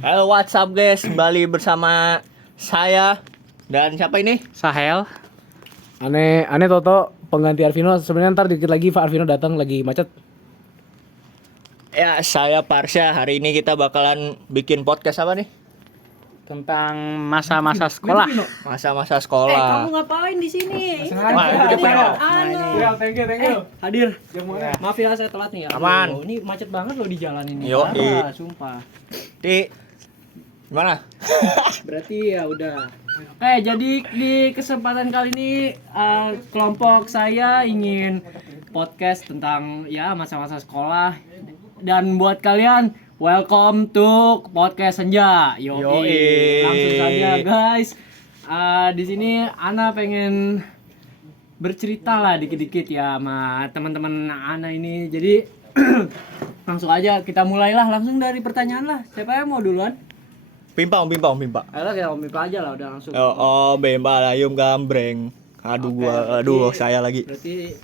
Halo, what's up guys? Kembali bersama saya dan siapa ini? Sahel. Aneh Toto pengganti Arvino. Sebenarnya ntar dikit lagi Pak Arvino datang lagi macet. Ya, saya Parsha. Hari ini kita bakalan bikin podcast apa nih? Tentang masa-masa sekolah. Masa-masa sekolah. Kamu ngapain di sini? Wah, itu depan. Thank you. Hadir. Maaf ya saya telat nih. Aman. Aduh, ini macet banget loh di jalan ini. Yo, Parah, sumpah. Di gimana? Berarti ya udah. Jadi di kesempatan kali ini kelompok saya ingin podcast tentang ya masa-masa sekolah, dan buat kalian welcome to podcast Senja. Yoi. Langsung saja guys. Di sini Ana pengen bercerita lah dikit-dikit ya sama teman-teman Ana ini. Jadi langsung aja kita mulailah langsung dari pertanyaan lah. Siapa yang mau duluan? Pimpang. Ayolah kita ngomong aja lah udah langsung. Bemba layum gambreng. Aduh, saya lagi. Berarti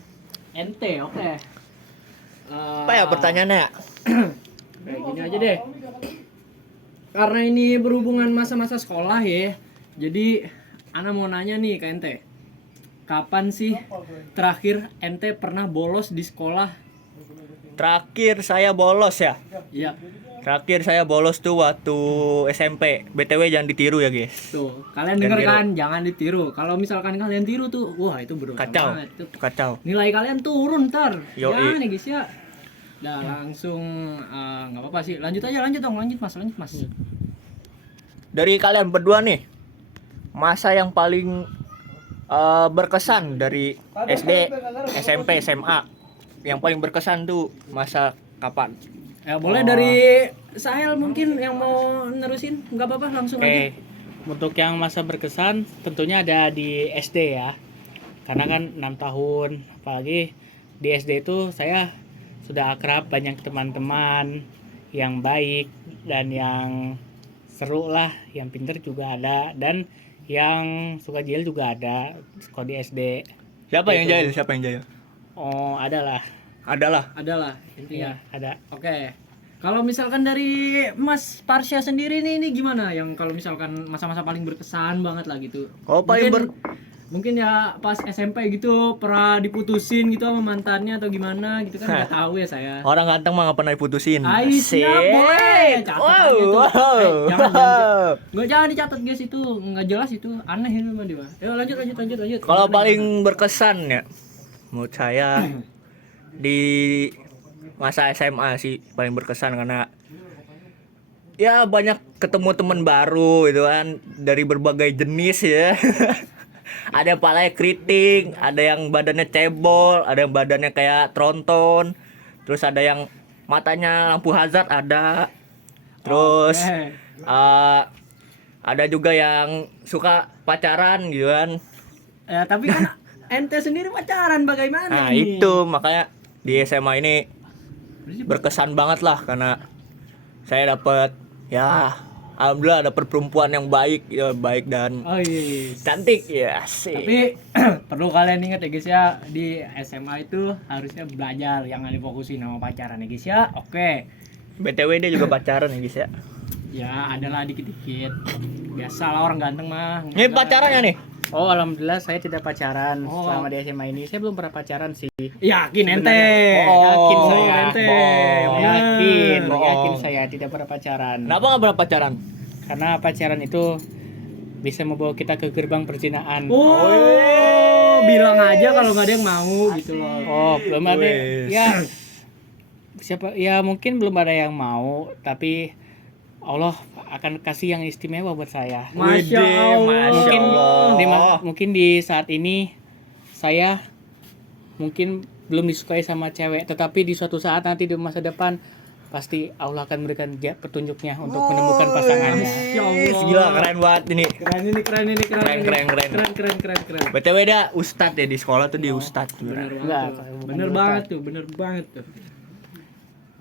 ente, oke. Apa ya pertanyaannya? Kayak gini aja deh. Karena ini berhubungan masa-masa sekolah ya. Jadi Ana mau nanya nih ke ente. Kapan sih terakhir ente pernah bolos di sekolah? Terakhir saya bolos ya. Iya. Terakhir saya bolos tuh waktu SMP. BTW jangan ditiru ya, guys. Tuh, kalian denger kan? Jangan ditiru. Kalau misalkan kalian tiru tuh, wah itu berdosa Kacau. banget. Itu Kacau. nilai kalian turun ntar. Yoi. Ya nih guys ya. Udah langsung nggak apa-apa sih. Lanjut mas. Dari kalian berdua nih, masa yang paling berkesan dari SD, SMP, SMA, yang paling berkesan tuh masa kapan? Ya boleh dari Sahel mungkin yang mau nerusin, nggak apa-apa langsung aja. Untuk yang masa berkesan tentunya ada di SD ya. Karena kan 6 tahun, apalagi di SD itu saya sudah akrab, banyak teman-teman yang baik dan yang seru lah, yang pintar juga ada dan yang suka jahil juga ada kalau di SD. Siapa yang Gitu. jahil? Oh, adalah. Adalah intinya. Iya, ada. Oke. Kalau misalkan dari Mas Parsha sendiri nih, ini gimana yang kalau misalkan masa-masa paling berkesan banget lah gitu? Oh, paling Mungkin ya pas SMP gitu pernah diputusin gitu sama mantannya atau gimana gitu kan nggak tahu ya saya. Orang ganteng mah nggak pernah diputusin. Siap, boleh. Catat aja tuh. Jangan dicatat guys, itu nggak jelas, itu aneh itu mah dia. Ayo lanjut. Kalau paling berkesan ya, menurut saya di masa SMA sih paling berkesan karena ya banyak ketemu teman baru gitu kan dari berbagai jenis ya. Ada yang palanya keriting, ada yang badannya cebol, ada yang badannya kayak tronton, terus ada yang matanya lampu hazard ada, terus ada juga yang suka pacaran gitu kan. Ya tapi kan ente sendiri pacaran bagaimana Nah nih? itu makanya di SMA ini berkesan banget lah karena saya dapat ya alhamdulillah dapat perempuan yang baik ya, baik dan Oh iya. cantik ya sih. Tapi perlu kalian ingat ya guys ya, di SMA itu harusnya belajar, jangan difokusin sama pacaran ya guys ya. Oke. BTW dia juga pacaran ya guys ya. Ya adalah dikit-dikit. Biasalah orang ganteng mah. Ini pacarannya nih. Oh, alhamdulillah saya tidak pacaran Oh. selama di SMA ini. Saya belum pernah pacaran sih. Yakin ente. Yakin saya. Ente. Yakin saya tidak pernah pacaran. Kenapa nggak pernah pacaran? Karena pacaran itu bisa membawa kita ke gerbang perzinahan. Bilang aja kalau nggak ada yang mau gitu loh. Oh, belum ada. Wes. Ya. Siapa ya, mungkin belum ada yang mau, tapi Allah akan kasih yang istimewa buat saya. Masya Allah. Masya Allah. Mungkin di saat ini saya mungkin belum disukai sama cewek, tetapi di suatu saat nanti di masa depan pasti Allah akan memberikan petunjuknya untuk menemukan pasangannya. Masya Allah. Gila keren banget ini. Keren. Keren. BTW dia ustadz ya di sekolah tuh dia ustadz. Enggak, Bener banget tuh.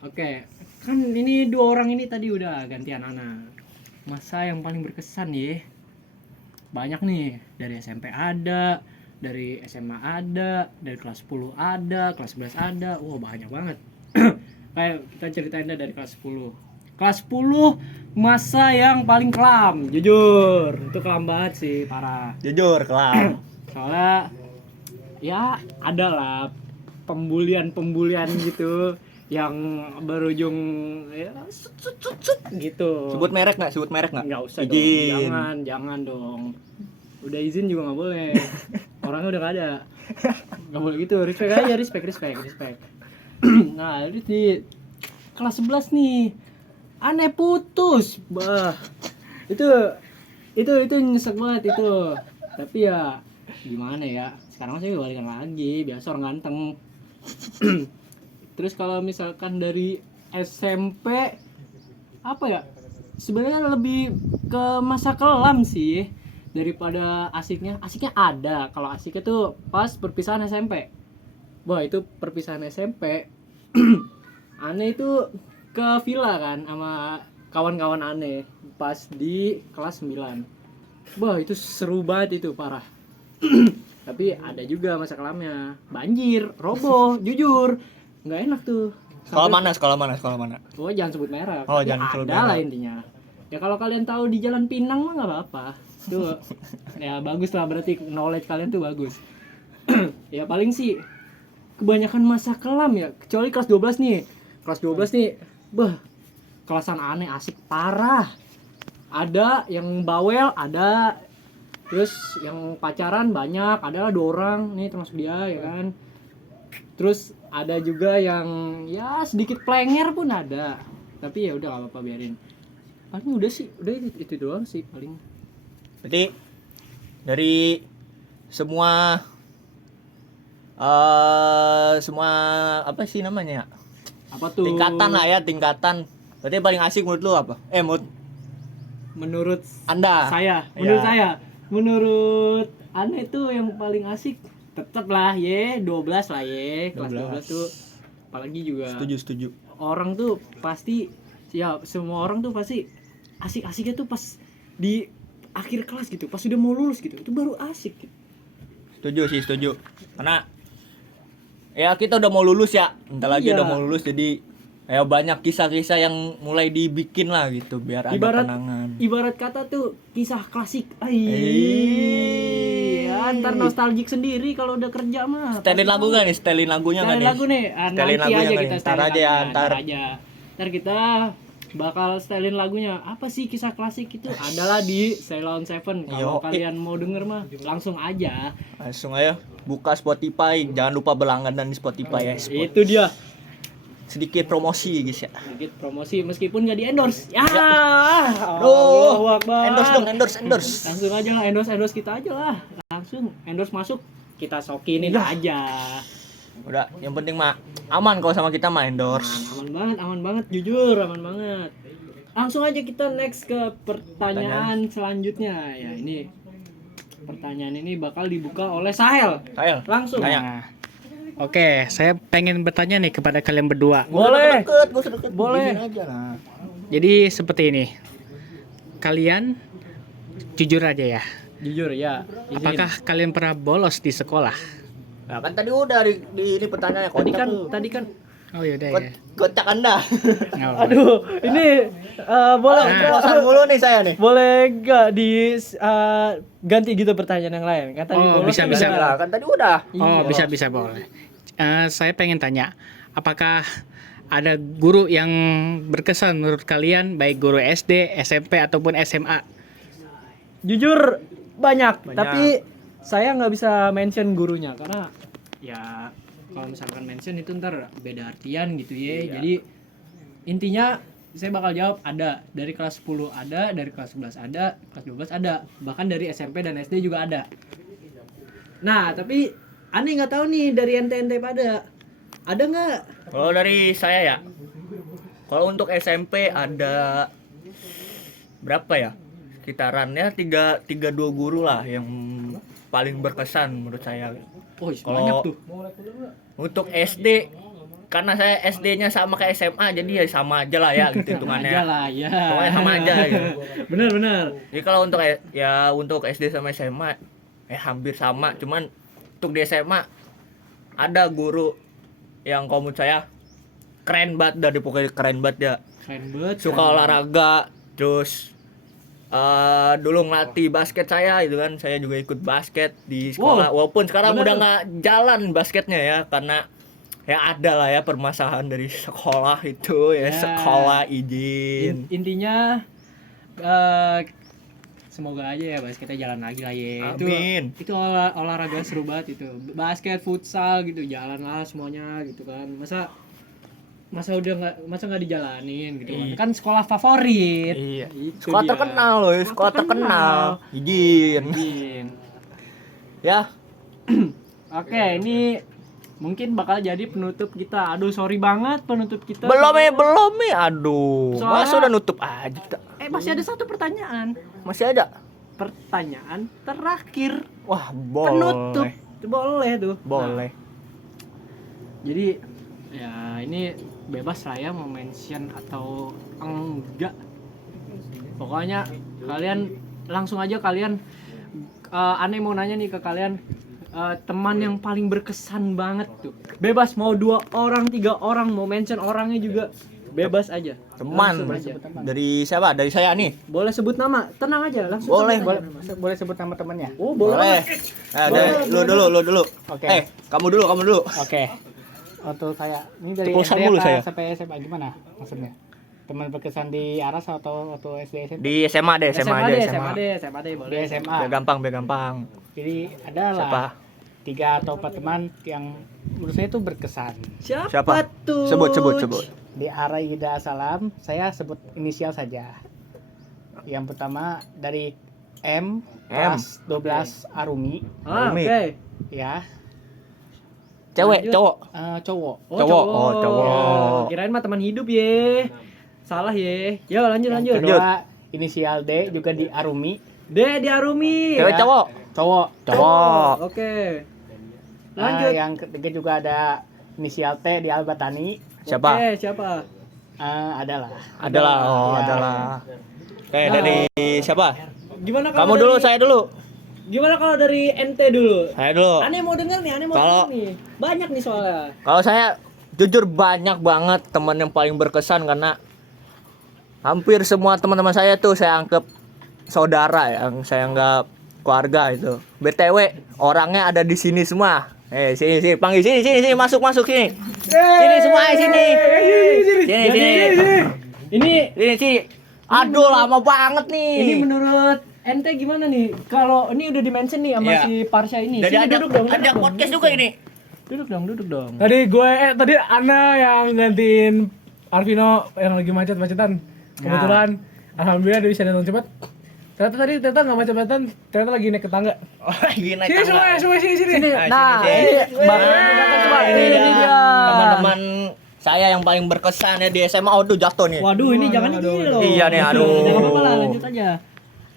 Oke, kan ini dua orang ini tadi udah gantian anak. Masa yang paling berkesan ya, banyak nih, dari SMP ada, dari SMA ada, dari kelas 10 ada, kelas 11 ada, wah banyak banget. Kayak kita ceritain deh dari kelas 10. Kelas 10 masa yang paling kelam, jujur. Itu kelam banget sih, parah. Jujur kelam. Soalnya ya ada lah pembulian gitu yang berujung ya sut gitu. Sebut merek nggak? Nggak usah Izin. dong, jangan dong. Udah izin juga nggak boleh. Orangnya udah nggak ada. Nggak boleh gitu. Respect aja, respect. Nah, ini di kelas 11 nih. Aneh putus. Bah. Itu nyesek banget itu. Tapi ya gimana ya? Sekarang sih balikan lagi, biasa orang ganteng. Terus kalau misalkan dari SMP apa ya? Sebenarnya lebih ke masa kelam sih daripada asiknya. Asiknya ada. Kalau asiknya tuh pas perpisahan SMP. Wah, itu perpisahan SMP. Aneh itu ke villa kan sama kawan-kawan aneh pas di kelas 9. Wah, itu seru banget itu, parah. Tapi ada juga masa kelamnya. Banjir, roboh, jujur. Nggak enak tuh. Sekolah Sampai- mana? Oh, jangan sebut merek. Oh, Tapi jangan sebut ada lah merek. intinya. Ya kalau kalian tahu di Jalan Pinang mah nggak apa-apa. Tuh. Ya bagus lah, berarti knowledge kalian tuh bagus. Ya paling sih kebanyakan masa kelam ya, kecuali kelas 12 nih. Kelas 12 nih, kelasan aneh asik parah. Ada yang bawel, ada terus yang pacaran banyak, ada 2 orang nih termasuk dia ya kan. Terus ada juga yang ya sedikit plenger pun ada. Tapi ya udah gak apa-apa, biarin. Paling udah sih, udah itu doang sih paling. Berarti dari semua semua apa sih namanya? Apa tuh? Tingkatan. Berarti paling asik menurut lu apa? Menurut Menurut Anda. menurut aneh tuh yang paling asik tetap lah 12 lah kelas 12 tuh, apalagi juga Setuju. orang tuh pasti ya, semua orang tuh pasti asik-asiknya tuh pas di akhir kelas gitu, pas udah mau lulus gitu, itu baru asik gitu. Setuju. Karena ya kita udah mau lulus ya. Bentar lagi Iya. udah mau lulus, jadi ya banyak kisah-kisah yang mulai dibikin lah gitu biar ada kenangan. Ibarat kata tuh kisah klasik. Eh. Ya, ntar nostalgic sendiri kalau udah kerja mah. Setelin lagu nggak nih? Setelin lagunya nggak nih? Lagu nih. Setelin Nanti lagunya aja nggak kita nih? setelin Ntar aja ya, lagunya, ntar. aja. Ntar kita bakal setelin lagunya. Apa sih kisah klasik itu? Adalah di Ceylon Seven. Kalau Yo, kalian mau denger mah langsung aja. Langsung aja buka Spotify, jangan lupa berlangganan di Spotify ya. Itu dia. Sedikit promosi guys ya. Sedikit promosi meskipun nggak di endorse. Ya. Duh, Allahu Akbar. endorse. Langsung aja lah, endorse kita aja lah. Langsung endorse masuk, kita sokinin Iya. aja. Udah, yang penting mah aman kalau sama kita mah endorse. Aman banget, jujur aman banget. Langsung aja kita next ke pertanyaan selanjutnya. Ya, ini pertanyaan ini bakal dibuka oleh Sahel. Ayo, Langsung. tanya. Nah, oke, saya pengen bertanya nih kepada kalian berdua. Boleh. Gak usah deket. Boleh. Gini aja lah. Jadi seperti ini. Kalian jujur aja ya. Jujur ya. izin. Apakah kalian pernah bolos di sekolah? Nah, kan tadi udah di ini pertanyaannya tadi kan Oh yaudah ya. kocak Anda. Nggak apa-apa. aduh, ini boleh Nah. Bosan mulu nih saya nih. boleh nggak di ganti gitu pertanyaan yang lain? Kan tadi Oh, bolos bisa, kan bisa. udah. Lah, kan tadi udah. Oh Iya. bisa boleh. Saya pengen tanya, apakah ada guru yang berkesan menurut kalian, baik guru SD, SMP ataupun SMA? Jujur banyak, Banyak. tapi saya nggak bisa mention gurunya karena ya kalau misalkan mention itu ntar beda artian gitu ya. Iya. Jadi intinya saya bakal jawab ada, dari kelas 10 ada, dari kelas 11 ada, kelas 12 ada, bahkan dari SMP dan SD juga ada. Nah, tapi aneh nggak tahu nih dari ente-ente pada ada nggak? Kalau dari saya ya. Kalau untuk SMP ada berapa ya? Sekitarannya 2 guru lah yang paling berkesan menurut saya. Oh, Kalau- banyak tuh. Untuk SD karena saya SD-nya sama kayak SMA, jadi ya sama aja lah ya gitu hitungannya. Aja lah ya. Pokoknya sama aja gitu. Bener. Jadi kalau untuk SD sama SMA hampir sama, cuman untuk di SMA ada guru yang kalau menurut saya keren banget dari pokoknya keren banget ya. Keren banget. Suka olahraga, terus dulu ngelatih basket saya itu kan, saya juga ikut basket di sekolah. Walaupun sekarang bener udah tuh. nggak jalan basketnya ya, karena ya ada lah ya permasalahan dari sekolah itu ya, Ya. sekolah izin. Intinya semoga aja ya basketnya jalan lagi lah ya. Amin. Itu olahraga seru banget itu. Basket, futsal gitu jalan lah semuanya gitu kan. Masa nggak dijalanin gitu kan. Kan sekolah favorit. Iya. Itu Sekolah dia. terkenal loh, sekolah terkenal. Izin. Izin. Ya, Oke, ini mungkin bakal jadi penutup kita. Aduh, sorry banget penutup kita. belum ya. Aduh. Soalnya- Masa udah nutup aja kita. Masih ada satu pertanyaan. Masih ada. Pertanyaan terakhir. Wah, boleh. Penutup. Boleh tuh. Boleh. Jadi ya ini bebas lah ya mau mention atau enggak. Pokoknya kalian langsung aja kalian aneh mau nanya nih ke kalian teman yang paling berkesan banget tuh. Bebas mau 2 orang, 3 orang, mau mention orangnya juga bebas aja. Teman. Langsung aja. Dari siapa? Dari saya nih. Boleh sebut nama, tenang aja langsung. Boleh, sebut aja boleh. nama. Boleh sebut nama temannya? Oh, boleh. Nah, lu dulu. Oke. Kamu dulu. Oke. Untuk saya, ini dari Terusan SD mulu apa saya. sampai SMA gimana maksudnya? Teman berkesan di Aras atau waktu SD SMP? Di SMA deh, SMA aja, SMA deh, Di boleh. SMA. Biar gampang. Jadi ada Siapa? lah 3 atau 4 teman yang menurut saya itu berkesan. Siapa? tuh? Sebut. Di Araida Salam, saya sebut inisial saja. Yang pertama dari M, kelas 12 Arumi, Ah, Umi. oke. ya, Cewek, Lanjut. cowok. cowok. Oh, Cowok. cowok. Oh, cowok. Kirain mah teman hidup ye. Salah ye. Yo lanjut. Yang kedua inisial D juga di Arumi, D di Arumi. Cewek, Ya. cowok. cowok. Cowok. Oke. Lanjut. Yang ketiga juga ada inisial T di Albatani. Siapa? Oke, siapa? Adalah. Adalah. Ya. Adalah. Oke, dari siapa? Gimana Kamu kalau dulu, dari- saya dulu. Gimana kalau dari NT dulu? Saya dulu. Aneh mau denger nih, Kalau- denger nih. Banyak nih soalnya. Kalau saya jujur banyak banget teman yang paling berkesan karena hampir semua teman-teman saya tuh saya anggap saudara, yang saya anggap keluarga itu. BTW orangnya ada di sini semua. Sini panggil sini masuk sini. Sini semua sini. Sini. Ini Aduh lama banget nih. ini menurut NT gimana nih? Kalau ini udah di-mention nih sama Iya. si Parsha ini. Jadi Sini ada duduk dong. podcast juga ini. Duduk dong. Tadi Ana yang gantiin Arvino yang lagi macet-macetan. Kebetulan alhamdulillah dia bisa datang cepat. Ternyata nggak macet-macetan, ternyata lagi naik ke tangga. Oh, lagi naik Sini tangga. semua sini. Sini. Ah, Nah, sini. ini Coba ini dia. Teman-teman saya yang paling berkesan ya di SMA. Aduh jatuh nih. Waduh, ini jangan gini loh. Iya nih, aduh. Jangan apa-apa lah, lanjut aja.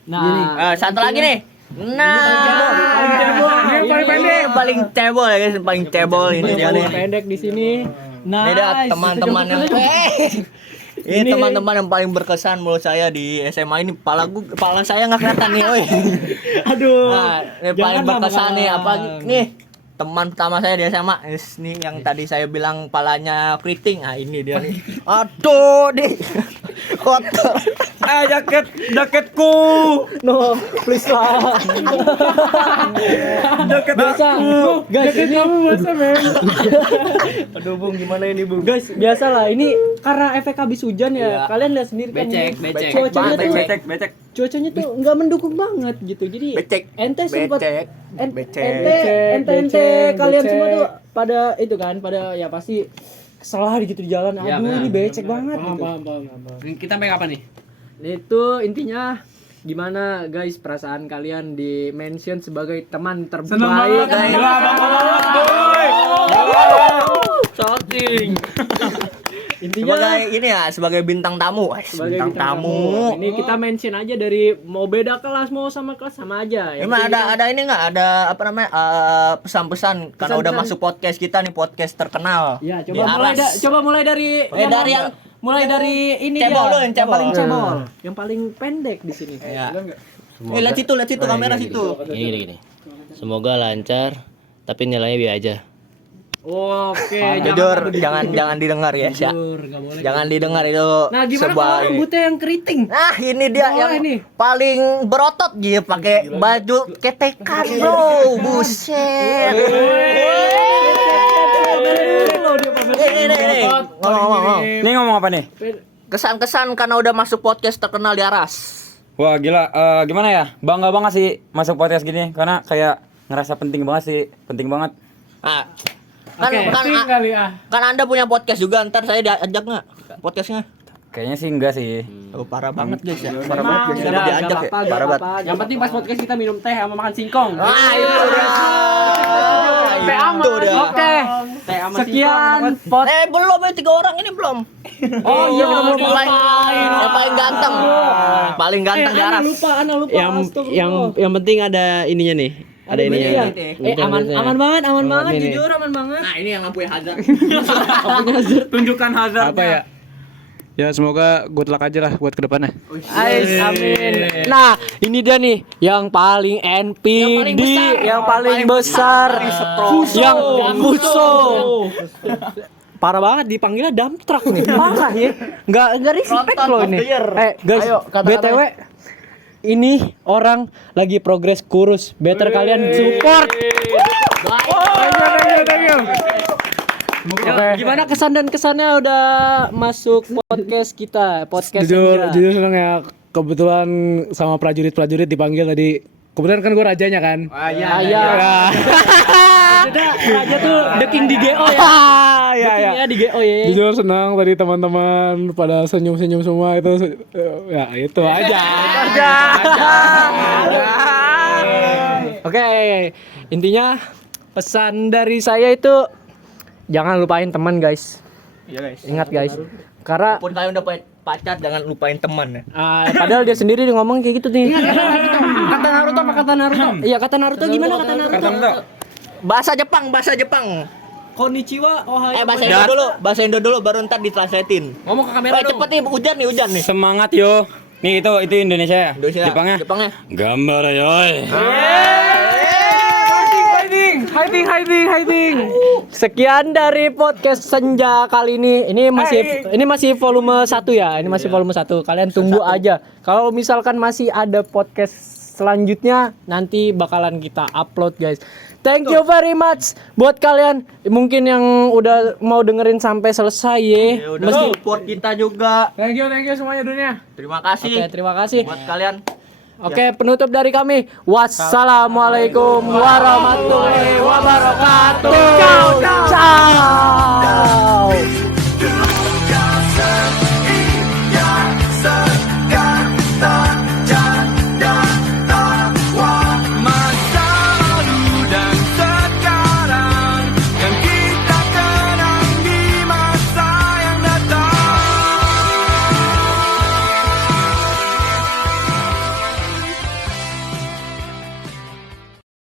Nah, Satu lagi nih. Nah, paling cebol. Ini yang paling pendek. paling cebol ya guys, paling cebol ini dia paling nih. pendek di sini. Nah, Ini dia teman-teman yang ini Ini- teman-teman yang paling berkesan menurut saya di SMA ini. Kepala saya nggak kelihatan nih, woi. Aduh. Nah, ini paling Jangan berkesan lama-lama. nih apalagi nih teman pertama saya di SMA. Ini yang tadi saya bilang palanya keriting. Ah, ini dia nih. Aduh, nih. Kotor. Jaketku. No, please lah. Biasa. Guys, ini Kamu basah, men. Aduh, Bung, gimana ini, Bung? guys, biasalah ini karena efek habis hujan ya. Iya. Kalian lihat sendiri kan. Becek, ini. becek. Cuacanya tuh becek. cuacanya tuh nggak mendukung banget gitu. Jadi Becek. ente sempat Becek. ente kalian becek. semua tuh pada itu kan pada ya pasti kesel lah gitu di jalan. Ya, Aduh, benar. ini becek banget gitu. Kita sampai kapan nih? Itu intinya gimana guys perasaan kalian di mention sebagai teman terbaik? guys. Shooting. Intinya Sebagai ini ya, sebagai bintang tamu. sebagai bintang tamu. Ini kita mention aja dari mau beda kelas mau sama kelas sama aja. Yang Emang penting ada ini nggak ada apa namanya pesan-pesan karena udah Pesan-pesan. masuk podcast kita nih, podcast terkenal. Ya, di coba mulai dari dari yang mulai dari ini cebol dia, dulu, yang cebol. paling cebol, yang paling pendek di sini. Ya. Lihat situ kamera situ. Gini. Semoga lancar, tapi nilainya biar aja. Oke, Jujur jangan didengar ya, Sya. nggak boleh. Jangan didengar itu Nah, gimana sebuah kalau ini. rambutnya yang keriting? Nah, ini dia Boleh yang nih. paling berotot gitu pakai baju ketekan, Bro. Buset. Nih. Ngomong. Ini ngomong apa nih? Kesan-kesan karena udah masuk podcast terkenal di Aras. Wah gila, gimana ya? Bangga banget sih masuk podcast gini karena kayak ngerasa penting banget sih, penting banget. Nah, kan Oke, kan Penting kali ah. kan Anda punya podcast juga, ntar saya diajak nggak podcastnya? Kayaknya sih enggak sih. Oh, parah banget guys ya. Parah banget guys. Udah diajak ya. Parah banget. Yang penting pas podcast kita minum teh sama makan singkong. Ah, itu dia. Sampai aman. Itu dia. Oke. Teh sama Sekian singkong. Belum ya 3 orang ini belum. Oh iya, Yang paling ganteng. Paling ganteng di Aras. Ana lupa. Yang penting ada ininya nih. Ada ininya. Aman banget, jujur aman banget. Nah, ini yang lampu yang hazard. Tunjukkan hazard. Apa ya? Ya semoga good luck aja lah buat kedepannya. Amin. Nah, ini dia nih yang paling NPD, yang paling besar, yang Fuso. Parah banget dipanggilnya dump truck nih. Parah ya. Enggak respect loh ini. Guys, Ayo, kata-kata. BTW ini orang lagi progres kurus. Better kalian support. Oke. Gimana kesan dan kesannya udah masuk podcast kita, podcast Senja? Jujur seneng ya. Kebetulan sama prajurit dipanggil tadi. Kebetulan kan gue rajanya kan. Iya. Raja tuh the king di GO ya. The king ya di GO ya. Jujur senang tadi teman-teman pada senyum-senyum semua itu ya itu aja. Oke, intinya pesan dari saya itu jangan lupain teman guys. Iya guys. Ingat guys. Karena Walaupun kalian udah punya pacar, jangan lupain teman ya. padahal dia sendiri ngomong kayak gitu nih. Kata Naruto apa kata Naruto? Iya, kata Naruto gimana kata Naruto? Bahasa Jepang. Konnichiwa, Bahasa Indo dulu baru ntar ditranslatein. Ngomong ke kamera dong. Cepet nih, hujan nih. Semangat yo. Nih itu Indonesia ya. Indonesia. Jepangnya. Gambar yoy. Hiding. Sekian dari podcast Senja kali ini. Ini masih volume 1 ya. Ini masih volume 1. Kalian tunggu aja. Kalau misalkan masih ada podcast selanjutnya nanti bakalan kita upload guys. Thank you very much buat kalian mungkin yang udah mau dengerin sampai selesai ya. Udah support kita juga. Thank you semuanya dunia. Terima kasih. Oke, terima kasih. Buat kalian. Oke, penutup dari kami. Wassalamualaikum warahmatullahi wabarakatuh. Ciao.